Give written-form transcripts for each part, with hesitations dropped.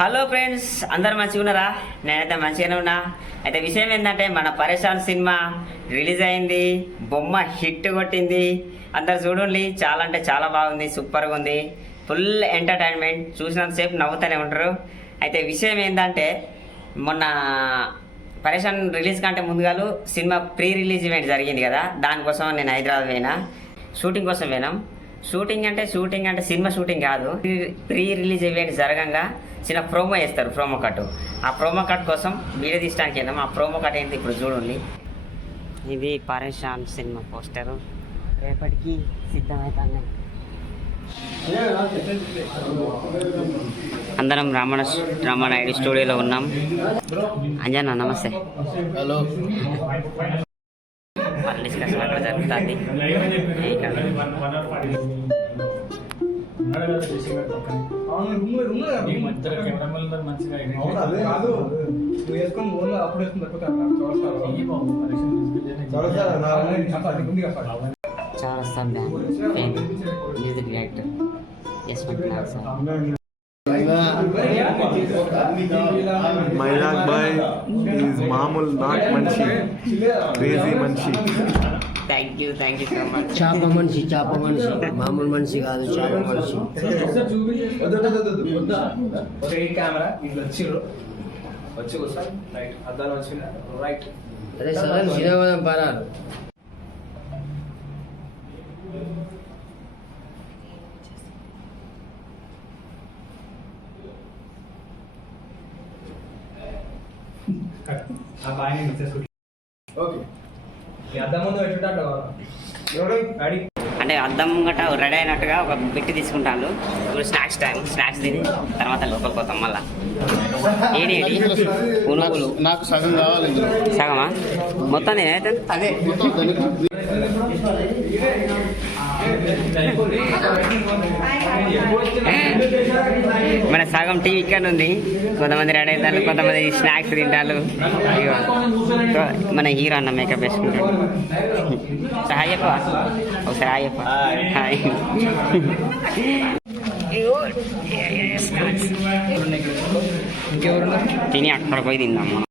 Hello friends, అందరు మంచిగా ఉన్నారా? నేనైతే మంచిగానే ఉన్నా. అయితే విషయం ఏంటంటే మన పరేషాన్ సినిమా రిలీజ్ అయింది, బొమ్మ హిట్ కొట్టింది. అందరు చూడండి, చాలా అంటే చాలా బాగుంది, సూపర్గా ఉంది. ఫుల్ ఎంటర్టైన్మెంట్, చూసినంతసేపు నవ్వుతూనే ఉంటారు. అయితే విషయం ఏంటంటే మొన్న పరేషాన్ రిలీజ్ కంటే ముందుగాలు సినిమా ప్రీ రిలీజ్ ఈవెంట్ జరిగింది కదా, దానికోసం నేను హైదరాబాద్ పోయినా, షూటింగ్ కోసం పోయినాం. షూటింగ్ అంటే సినిమా షూటింగ్ కాదు, ప్రీ రిలీజ్ ఈవెంట్ జరగంగా చిన్న ప్రోమో వేస్తారు, ప్రోమో కట్. ఆ ప్రోమో కట్ కోసం వీడియో తీయడానికి వెళ్ళాం. ఆ ప్రోమో కట్ ఏంటి ఇప్పుడు చూడండి. ఇది పరేషాన్ సినిమా పోస్టరు, రేపటికి సిద్ధమవుతాను. అందరం రామానాయుడు స్టూడియోలో ఉన్నాం. అంజనా నమస్తే. హలో. డిస్కషన్ అక్కడ జరుగుతుంది. చాలా మ్యూజిక్ డైరెక్టర్ మైలాక్ బాయ్ ఈజ్ మామూలు నాట్ మనిషి, క్రేజీ మనిషి. Thank you so much. చేప మనిషి మామూలు మనిషి కాదు, చేప మనిషి. కెమెరా ఇట్లా వచ్చి ఒకసారి రైట్ అద్దాలు వచ్చిందా రైట్. అదే సడన్ శ్రీరామదం పరారు. అంటే అద్దం గట్ట రెడీ అయినట్టుగా ఒక పెట్టి తీసుకుంటాను. ఇప్పుడు స్నాక్స్ టైం, స్నాక్స్ తిని తర్వాత లోపలికి పోతాం. మళ్ళా ఏడి పునుగులు నాకు సగం కావాలి. సగమా? మొత్తం నేనైతే అదే మన సగం టీవీ ఇక్కడ ఉంది. కొంతమంది రెడీ అవుతారు, కొంతమంది స్నాక్స్ తింటారు. మన హీరో అన్న మేకప్ వేసుకుంటాడు. హాయ్ చెప్ప, ఒకసారి హాయ్ చెప్ప. హాయ్. తిని అక్కడ పోయి తిందాం మనం.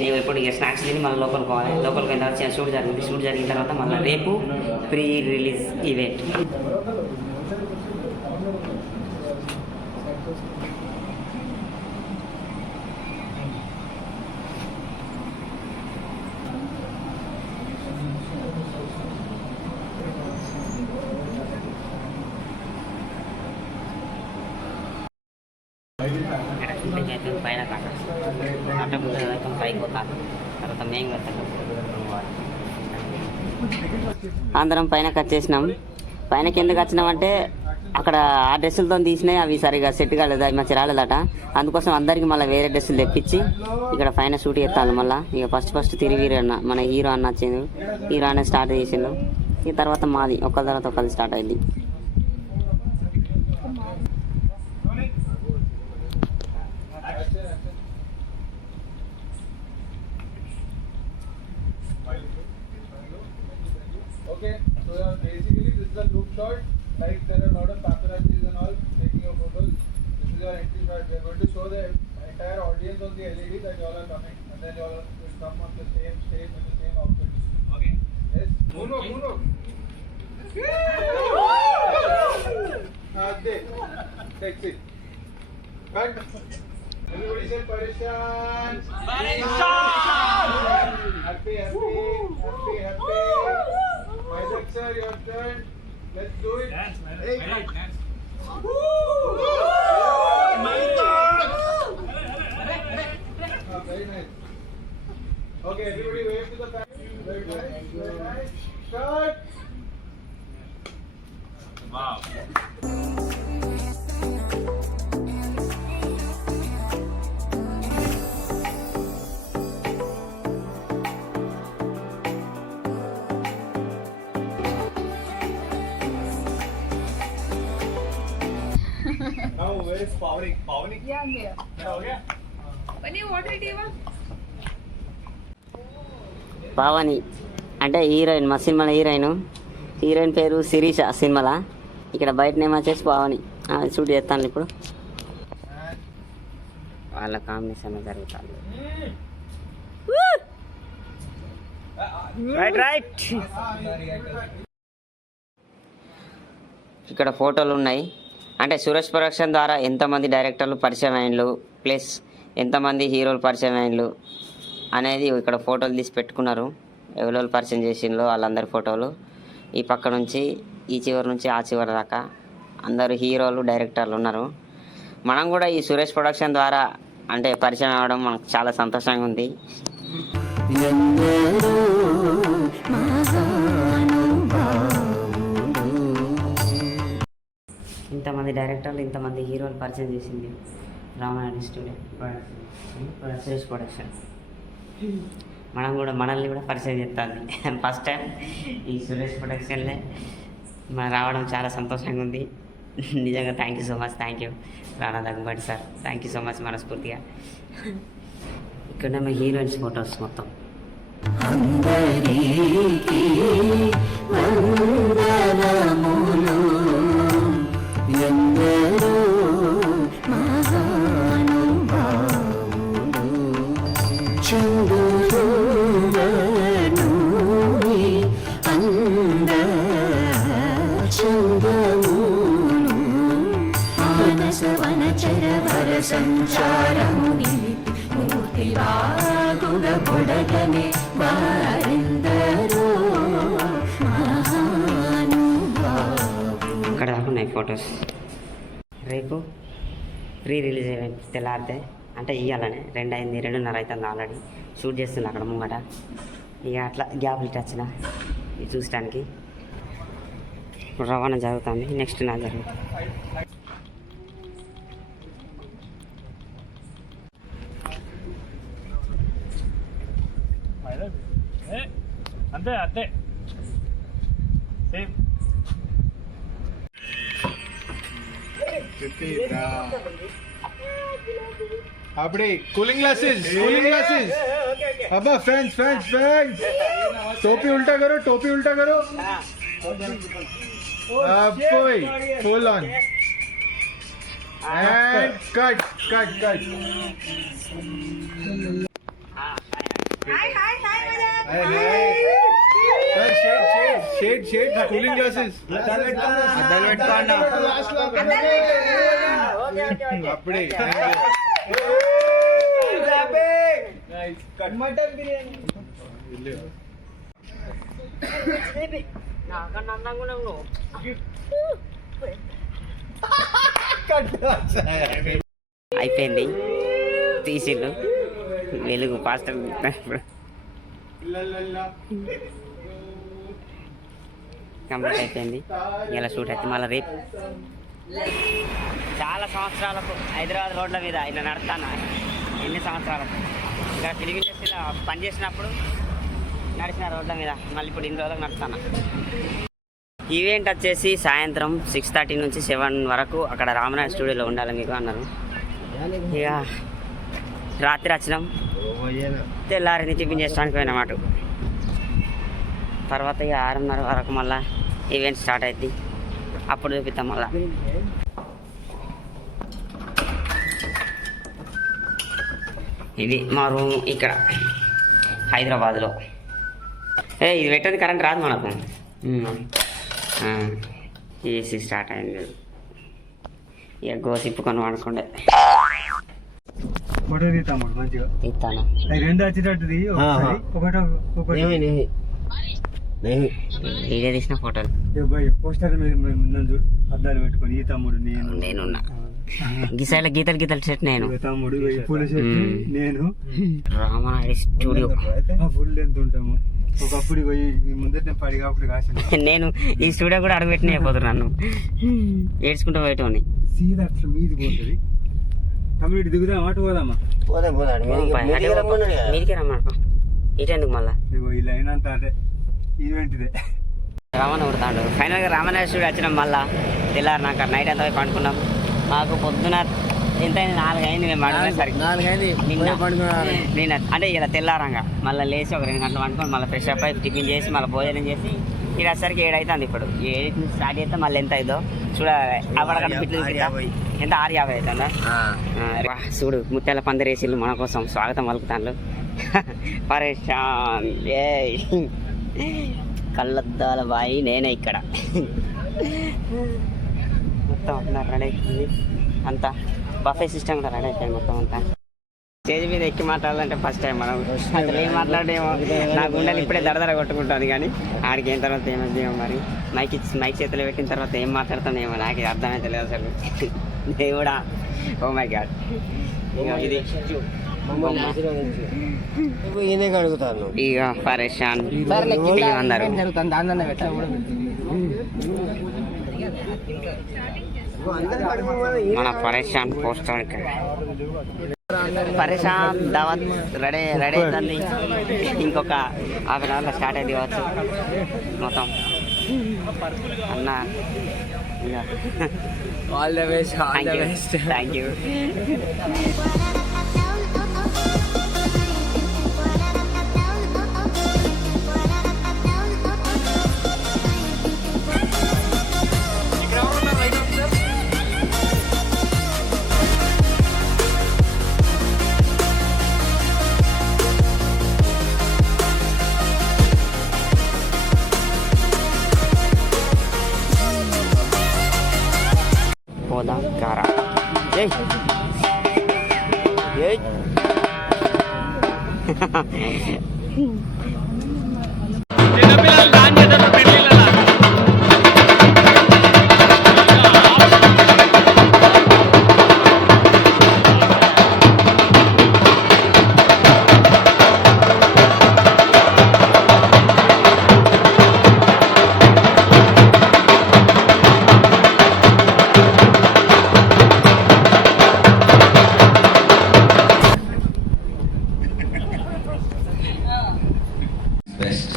నేను ఇప్పుడు ఇక స్నాక్స్ తిని మళ్ళీ లోపలికి పోవాలి. లోపలికి పోయిన తర్వాత షూట్ జరిగిన తర్వాత మళ్ళీ రేపు ప్రీ రిలీజ్ ఈవెంట్. పైన కట్ట పైకి పోతాను, తర్వాత మేము అందరం పైన కట్ చేసినాం. పైనకి ఎందుకు వచ్చినామంటే అక్కడ ఆ డ్రెస్సులతో తీసినాయి, అవి సరిగా సెట్ కాలేదు, అవి మంచి రాలేదట. అందుకోసం అందరికి మళ్ళీ వేరే డ్రెస్సులు తెప్పించి ఇక్కడ పైన షూట్ చేస్తాను. మళ్ళీ ఇక ఫస్ట్ తిరిగి అన్న మన హీరో అన్న వచ్చిండు, హీరో అనే స్టార్ట్ చేసిండు. ఈ తర్వాత మాది ఒకరి తర్వాత ఒకరి స్టార్ట్ అయింది. Okay, so basically this is a loop shot. Like there are a lot of paparazzis and all taking your photos. This is your entry shot. We are going to show the entire audience on the LED that you all are coming, and then you all will come on the same stage with the same outfit. Okay. Yes. Moonwalk. Take it. Cut. Everybody say Parishan. Happy. Isaac sir, your turn. Let's do it. Dance, man. Hey, dance. My turn. Very nice. Okay, everybody wave to the back. Very nice. Start. Wow. Now where is Pavani? Yeah, I'm here. Okay. When you order it, Eva? Pavani అంటే heroine, మా సినిమాలో heroine పేరు శిరీష సినిమాలో. ఇక్కడ బయటనేమో వచ్చేసి Pavani. Shoot చేస్తాను ఇప్పుడు. వాళ్ళ కాంబినేషన్ జరుగుతుంది. రైట్ ఇక్కడ ఫోటోలు ఉన్నాయి. అంటే సురేష్ ప్రొడక్షన్ ద్వారా ఎంతమంది డైరెక్టర్లు పరిచయం అయినలు ప్లస్ ఎంతమంది హీరోలు పరిచయం అయినలు అనేది ఇక్కడ ఫోటోలు తీసి పెట్టుకున్నారు. ఎవరెవరు పరిచయం చేసిండ్రో వాళ్ళందరి ఫోటోలు ఈ పక్క నుంచి ఈ చివరి నుంచి ఆ చివరి దాకా అందరూ హీరోలు డైరెక్టర్లు ఉన్నారు. మనం కూడా ఈ సురేష్ ప్రొడక్షన్ ద్వారా అంటే పరిచయం అవ్వడం మనకు చాలా సంతోషంగా ఉంది. ఇంతమంది డైరెక్టర్లు ఇంతమంది హీరోలు పరిచయం చేసింది రామానాయుడు స్టూడియో సురేష్ ప్రొడక్షన్. మనం కూడా మనల్ని కూడా పరిచయం చేస్తుంది. ఫస్ట్ టైం ఈ సురేష్ ప్రొడక్షన్లే మనం రావడం చాలా సంతోషంగా ఉంది. నిజంగా thank you so much. Thank you Rana Daggubati sir. Thank you so much మనస్ఫూర్తిగా. ఇక్కడ మా హీరోయిన్స్ ఫొటోస్ మొత్తం సంచారము నిలిపి మూర్తివాగుడ పొడగనే వారెందరో ఇక్కడ దాకా ఉన్నాయి ఫొటోస్. రేపు ప్రీ రిలీజ్ ఈవెంట్ తెల్లారితే అంటే ఇవ్వాలనే 2 అయింది, 2:30 అవుతుంది ఆల్రెడీ. షూట్ చేస్తుంది అక్కడ ముంగట. ఇక అట్లా గ్యాప్ ఇట్ వచ్చిన ఇది చూడటానికి. ఇప్పుడు రవాణా జరుగుతుంది. నెక్స్ట్ నా జరుగుతుంది. అంతే అంతే సేమ్ అప్పుడే కూలింగ్ గ్లాसेस అబ్బా ఫ్రెండ్స్ टोपी उल्टा करो अपोई full on and cut shade cooling glasses అప్పుడే మటన్ బిర్యానీ అయిపోయింది. తీసిళ్ళు వెలుగు పాస్టర్ కంప్లీట్ అయిపోయింది. ఇలా షూట్ అయితే మళ్ళీ రేపు చాలా సంవత్సరాలకు హైదరాబాద్ రోడ్ల మీద ఇలా నడుస్తాను. ఎన్ని సంవత్సరాలకు ఇక్కడ ఫిలిం ఇండస్ట్రీలో పనిచేసినప్పుడు నడిచిన రోడ్ల మీద మళ్ళీ ఇప్పుడు ఇన్ని రోజులకు నడుస్తాను. ఈవెంట్ వచ్చేసి సాయంత్రం 6:30 నుంచి 7 వరకు అక్కడ రామనాయుడు స్టూడియోలో ఉండాలి మీకు అన్నారు. ఇక రాత్రి వచ్చినాం, తెల్లారిని టిఫిన్ చేసుకోవడానికి పోయినమాట. తర్వాత ఇక 6:30 వరకు మళ్ళీ ఈవెంట్ స్టార్ట్ అవుతుంది. అప్పుడు చూపిస్తాం మళ్ళా. ఇది మా రూమ్ ఇక్కడ హైదరాబాద్లో. ఇది పెట్టేది కరెంట్ రాదు మనకు. ఏసీ స్టార్ట్ అయింది. ఇక గోసిప్పుకొని వాడుకోండి. ఫోటో తీస్తాము మంచిగా. తీస్తాను. 2 వచ్చేటట్టుది వీడియో తీసిన ఫోటోలు పోస్టర్ మీద చూడు, అద్దాలు పెట్టుకొని ఈ తమ్ముడు నేనున్నా. గీసాల గీతలు సెట్ నేను తమ్ముడు పూల చెట్టు నేను రామనాయుడు స్టూడియో ఫుల్ ఎంత ఉంటాము. ఒకప్పుడు పోయి ముందర పడిగా అప్పుడు కాసిన నేను ఈ స్టూడియో కూడా అడుగుపెట్టిన అయిపోతున్నాను. ఏడ్చుకుంటూ పోయేటోని సీదా అట్లా మీది పోతుంది. తమ్ముడు ఇటు దిగుదామా అటు పోదామా? మీదికే రమ్మా. ఇటెందుకు మళ్ళా ఇలా అయినంత అంటే ఈవెంట్ ఇదే రామన్న కొడతాడు. ఫైనల్గా రామనాయుడు స్టూడియో వచ్చినాం. మళ్ళీ తెల్లారినాక నైట్ అంతా పోయి పండుకున్నాం. మాకు పొద్దున ఎంత అయింది? 4 అయింది. మేము పడుకునేసరికి నిన్న అంటే ఇలా తెల్లారంగా మళ్ళీ లేచి ఒక 2 గంటలు పండుకొని మళ్ళీ ఫ్రెష్ అప్ అయి టిఫిన్ చేసి మళ్ళీ భోజనం చేసి ఇక్కడ వచ్చరికి 7 అవుతుంది ఇప్పుడు 8 స్టార్ట్ చేస్తే మళ్ళీ ఎంత అయిందో చూడ అక్కడ బిట్లు ఎంత 6:50 అవుతుందా చూడు ముత్యాల పందిరేసిళ్ళు మన కోసం స్వాగతం పలుకుతాను పరేషాన్ ఏ కళ్ళద్దాల బాయి నేనే ఇక్కడ మొత్తం అంతా రెడీ అయిపోయింది అంతా బఫే సిస్టమ్ కూడా రెడీ అయిపోయింది మొత్తం అంతా స్టేజ్ మీద ఎక్కి మాట్లాడాలంటే ఫస్ట్ టైం మనం అసలు ఏం మాట్లాడేమో నా గుండెలు ఇప్పుడే దడదడ కొట్టుకుంటుంది కానీ ఆడికి అయిన తర్వాత ఏమో మరి మైక్ చేతిలో పెట్టిన తర్వాత ఏం మాట్లాడతానేమో నాకు అర్థమైతే లేదు అసలు దేవుడా ఓ మై గాడ్ ఇది అడుగుతాను ఇక పరేషాన్ అందరు మన పరేషాన్ పోస్టర్ పరేషాన్ దావత్ రెడీ అవుతుంది ఇంకొక హాఫ్ అన్ అవర్లో స్టార్ట్ అయింది కావచ్చు మొత్తం అన్న all the best thank you Cara. Yey. Yey. Best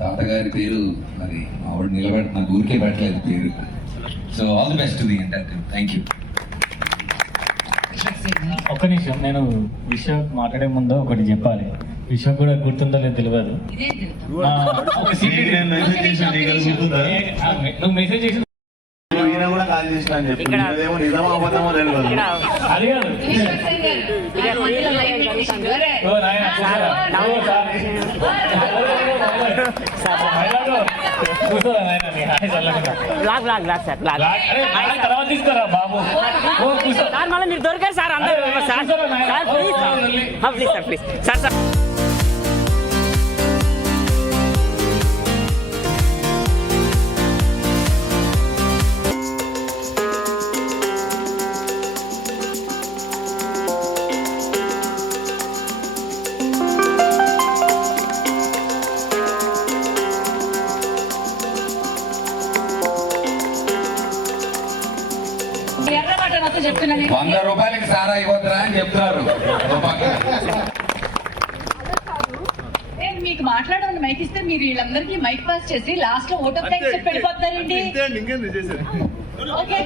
తాతగారి పేరు మరి ఆవిడ నాకు ఊరికే పెట్టలేదు పేరు so all the best the entire team thank you ఒక్క నిమిషం నేను విశ్వక్ మాట్లాడే ముందు ఒకటి చెప్పాలి విశ్వక్ కూడా గుర్తుందో లేదో తెలియదు నువ్వు మెసేజ్ చేసి అది కాదు ఓ నాయన కూర్చోరా నాయన తర్వాత తీసుకురా బాబు కూర్చో మళ్ళీ మీరు దొరికారు సార్ అందరూ sir please sir please sir ₹100 సారా ఇవ్వద్దురా అని చెప్తున్నారు మీకు మాట్లాడాలని మైక్ ఇస్తే మీరు వీళ్ళందరికీ మైక్ పాస్ చేసి లాస్ట్ లో ఓట్ ఆఫ్ థ్యాంక్స్ చెప్పి వెళ్ళిపోతారండి ఓకే